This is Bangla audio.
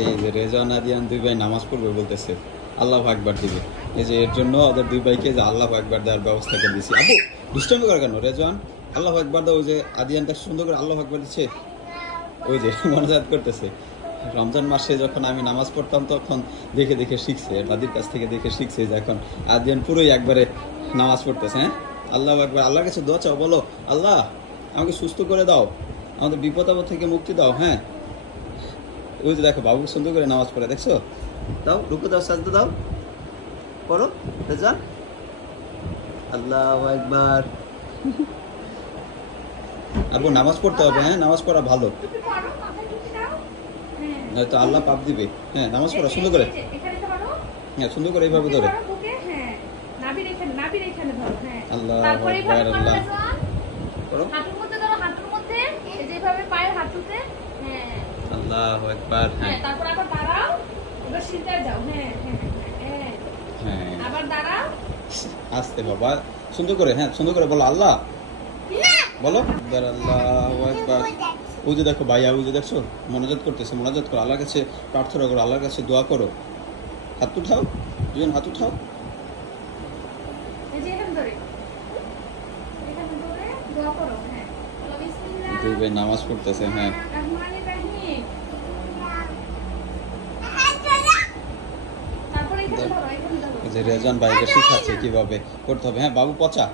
এই যে রেজান আদিয়ান দুই ভাই নামাজ পড়বে বলতেছে, আল্লাহু আকবার দিবে। এই যে এর জন্য ওদের দুই ভাইকে যে আল্লাহু আকবার দেওয়ার ব্যবস্থা করে দিয়েছি। আবু দুষ্টামি করে কেন রেজান? আল্লাহু আকবার দাও। ওই যে আদিয়ানটা সুন্দর করে আল্লাহু আকবার দিচ্ছে, ওই যে মনোজাত করতেছে। রমজান মাসে যখন আমি নামাজ পড়তাম তখন দেখে দেখে শিখছে, দাদির কাছ থেকে দেখে শিখছে যে এখন আদিয়ান পুরোই একবারে নামাজ পড়তেছে। হ্যাঁ, আল্লাহু আকবার। আল্লাহর কাছে দোয়া চাও, বলো আল্লাহ আমাকে সুস্থ করে দাও, আমাদের বিপদ আপদ থেকে মুক্তি দাও। হ্যাঁ, ওই যে দেখো বাবু সুন্দর করে নামাজ পড়ে, দেখছো? দাও, রুকু দাও, সাজদা দাও, পড়ো রেজান। আল্লাহু আকবার। আবু নামাজ পড়তে হবে, হ্যাঁ নামাজ পড়া ভালো, হয়তো আল্লাহ পাপ দিবে। হ্যাঁ নামাজ পড়া সুন্দর করে, হ্যাঁ সুন্দর করে এইভাবে ধরে। আল্লাহ আকবার, আল্লাহ করো, আল্লাহু আকবার। হ্যাঁ তারপর আবার দাঁড়াও, এবার সিজদায় যাও। হ্যাঁ হ্যাঁ হ্যাঁ, আবার দাঁড়াও, আস্তে বাবা, সুন্দর করে। হ্যাঁ সুন্দর করে বলো আল্লাহ, বলো আল্লাহু আকবার। ওই যে দেখো ভাইয়া, ওই যে দেখছো মনোজাত করতেছে, মনোজাত করো, আল্লাহর কাছে প্রার্থনা করো, আল্লাহর কাছে দোয়া করো। হাত উঠাও, দুজন হাত উঠাও। এই যে এখানে ধরে দোয়া করো। হ্যাঁ বলো বিসমিল্লাহ। দুই ভাই নামাজ পড়তেছে। হ্যাঁ রহমানির রহিম। তারপরে এখানে ধরো, এখানে ধরো। যে রেজান ভাইকে শিখাচ্ছে কিভাবে করতে হবে। হ্যাঁ বাবু পচা।